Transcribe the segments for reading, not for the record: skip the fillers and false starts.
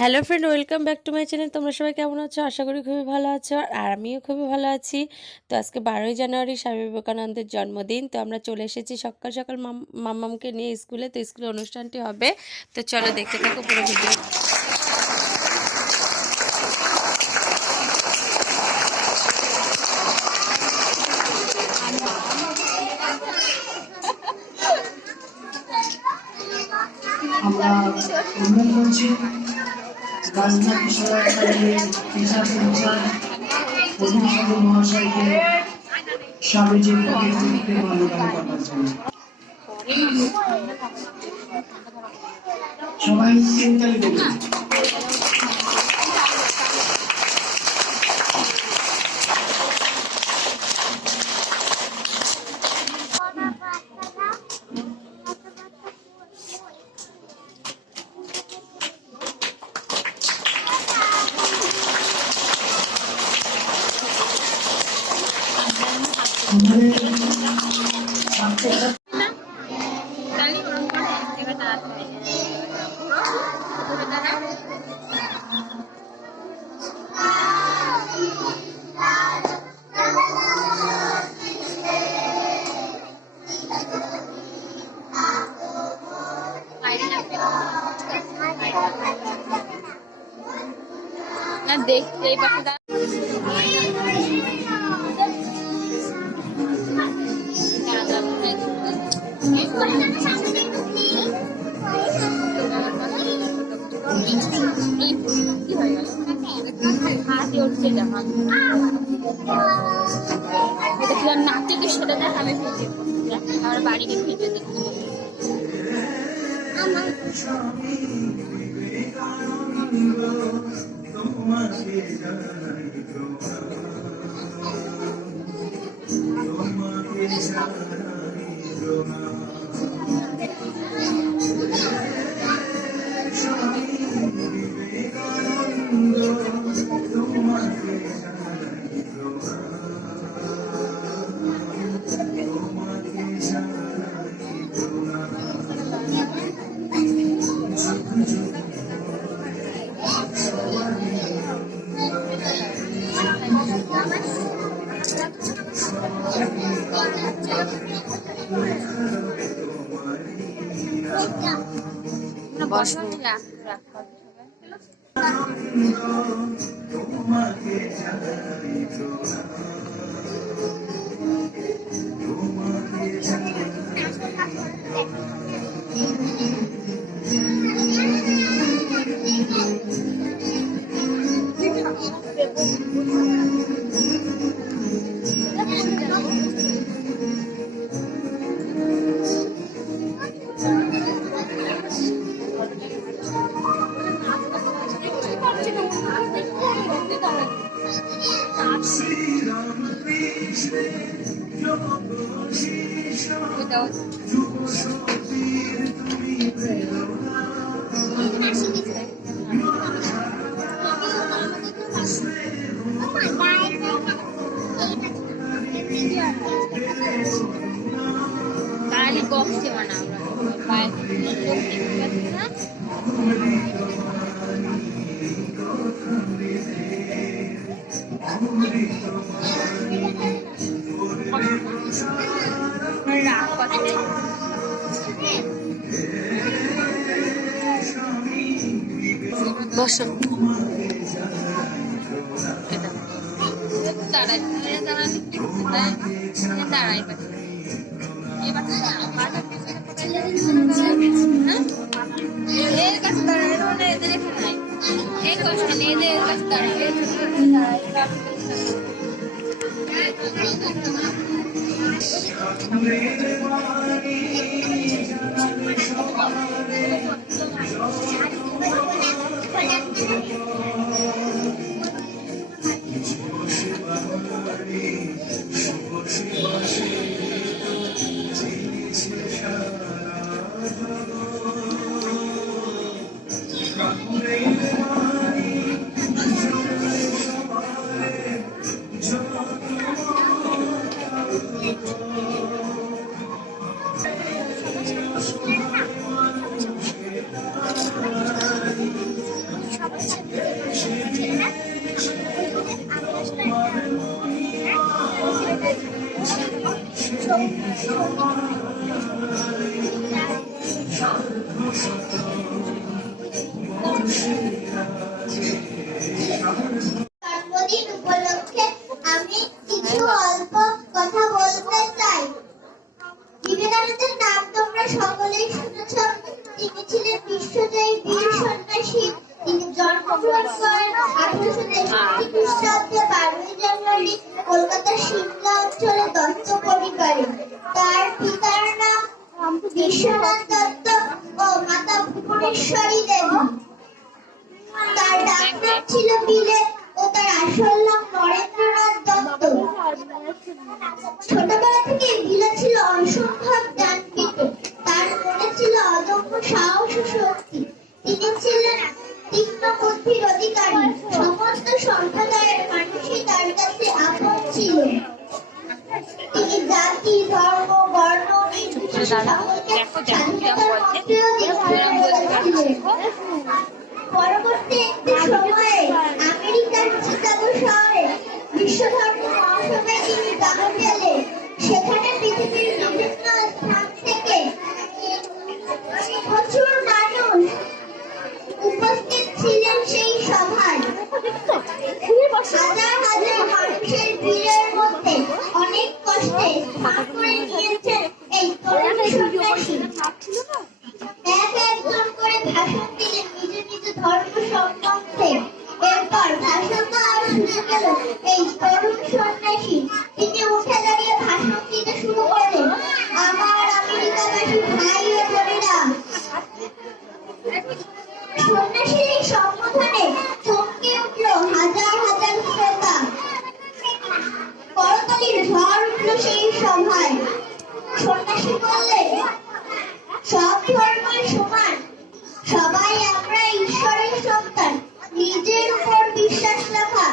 Hello friend, welcome back to my channel. তোমরা সবাই কেমন আছো? আশা করি খুবই ভালো আছো, আর আমিও খুবই ভালো আছি। তো আজকে 12ই জানুয়ারি স্বামী বিবেকানন্দের জন্মদিন। তো আমরা চলে এসেছি সকাল সকাল মাম্মামকে নিয়ে স্কুলে। তো স্কুলে অনুষ্ঠানটি হবে, তো চলো দেখতে থাকো পুরো ভিডিও। আমরা অনুরোধ করছি রাজধানী বিশ্ববিদ্যালয়ের টিচার অভিভাবক মহাশয়কে স্বামীজির প্রতিকৃতিতে মাল্যদান করার জন্য। সবাই চিন্তাই করুন। না দেখতে এই পাশে কি হয়ে গেল হাতে উঠছে জামান দেখলাম নাচে, তো সেটা দেখাবে আমার বাড়িকে ভিডিও দেখছি। Kali box mana orang? বসো। দাঁড়াই দাঁড়াই এবার এর কাছে দাঁড়ায় এদের এখানে নাই এই কষ্ট এদের কাছে দাঁড়ায় জন্মদিন উপলক্ষে আমি কিছু অল্প কথা বলতে চাই। বিবেকানন্দের নাম তোমরা সকলেই শুনেছ। তিনি ছিলেন বিশ্বজয়ী বীর সন্ন্যাসী। তিনি জন্মগ্রহণ করেন 1863 খ্রিস্টাব্দে 12ই জানুয়ারি কলকাতার সিমলা অঞ্চলে দত্ত পরিবারে। তার পিতার নাম বিশ্বনাথ দত্ত ও মাতা ভুবনেশ্বরী দেবী। তার ডাকনাম ছিল বিলে ও তার আসল নাম নরেন্দ্রনাথ দত্ত। ছোটবেলা থেকে বিলে ছিল অসম্ভব জ্ঞানপীঠ। তার মনে ছিল অদম্য সাহস ও শক্তি। তিনি ছিলেন তীক্ষ্ণ বুদ্ধির অধিকারী। সমস্ত সম্প্রদায়ের মানুষই তার কাছে আপন ছিল। তিনি জাতি, ধর্ম, বর্ণ নির্বিশেষে সকলকে স্বাধীনতার মন্ত্রেও দিয়েছিলেন। পরবর্তী একটি সময়ে আমেরিকার চিকাগো শহরে বিশ্বধর্ম মহাসভায় তিনি ডাক পেলেন। সেখানে পৃথিবীর বিভিন্ন স্থান থেকে প্রচুর মানুষ উপস্থিত ছিলেন সেই সভায়। হাজার হাজার মানুষের ভিড়ের মধ্যে অনেক কষ্টে স্থান করে নিয়েছেন এই তরুণ সন্ন্যাসী। এক একজন করে ভাষণ দিলেন নিজ নিজ ধর্ম সম্বন্ধে। এরপর ভাষণ দেওয়া শুরু গেল এই তরুণ সন্ন্যাসী। তিনি উঠে দাঁড়িয়ে ভাষণ দিতে শুরু করলেন। আমার আমেরিকাবাসী ভাই ও বোনেরা, সন্ন্যাসীর এই সম্বোধনে চমকে উঠল হাজার হাজার শ্রোতা। করতালির ঝড় উঠল সেই সভায়। সন্ন্যাসী বললেন, সব ধর্মই সমান। সবাই আমরা ঈশ্বরের সন্তান। নিজের উপর বিশ্বাস রাখা,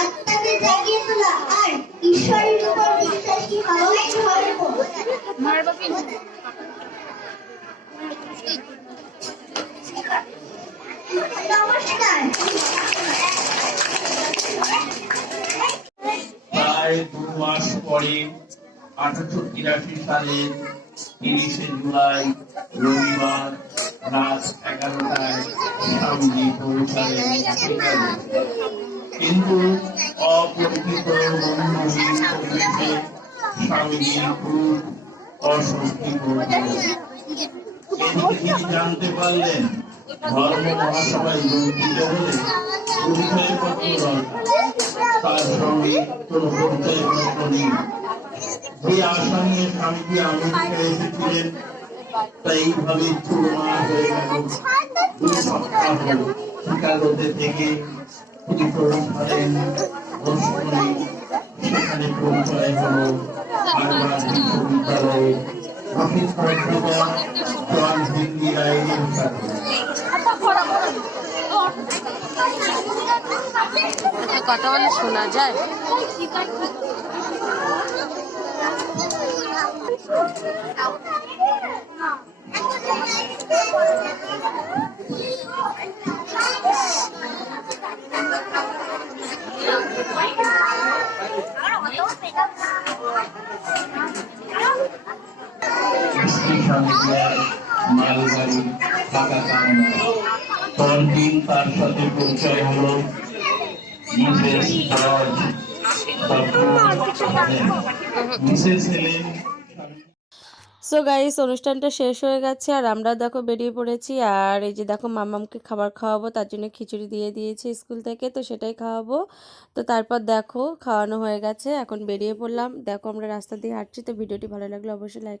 আত্মাকে জাগিয়ে তোলা আর ঈশ্বরের উপর বিশ্বাসী হওয়াই ধর্ম। নমস্কার। প্রায় 2 মাস পরে 1883 সালের 30শে জুলাই রবিবার রাত 11টায় স্বামীজি পৌঁছালেন শিকাগো। কিন্তু অপরিচিত বন্ধুহীন পরিবেশে স্বামীজি খুব অস্বস্তি বোধ করলেন। এদিকে তিনি জানতে পারলেন ধর্ম মহাসভায় যোগ দিতে হলে পরিচয়পত্র দরকার। তার সঙ্গে কোনো পরিচয়পত্র নেই। যে আসামে স্বামীজি আমেরিকায় এসেছিলেন তা এইভাবে চুরমার হয়ে গেল। 2 সপ্তাহ শিকাগোতে থেকে তিনি পৌঁছালেন বস্টনে। সেখানে পরিচয় হলো হার্ভার্ড বিশ্ববিদ্যালয়ে প্রসিদ্ধ অধ্যাপক জন হেনরি রাইটের সাথে। কথা বলে শোনা যায়। মালগাড়ি থাকা কামনা। পরদিন তার সাথে পরিচয় হলো Mrs George Mrs Helen. So guys, অনুষ্ঠানটা শেষ হয়ে গেছে আর আমরা দেখো বেরিয়ে পড়েছি। আর এই যে দেখো মামামকে খাবার খাওয়াবো, তার জন্য খিচুড়ি দিয়ে দিয়েছি স্কুল থেকে, তো সেটাই খাওয়াবো। তো তারপর দেখো খাওয়ানো হয়ে গেছে, এখন বেরিয়ে পড়লাম। দেখো আমরা রাস্তা দিয়ে হাঁটছি। তো ভিডিওটি ভালো লাগলে অবশ্যই লাইক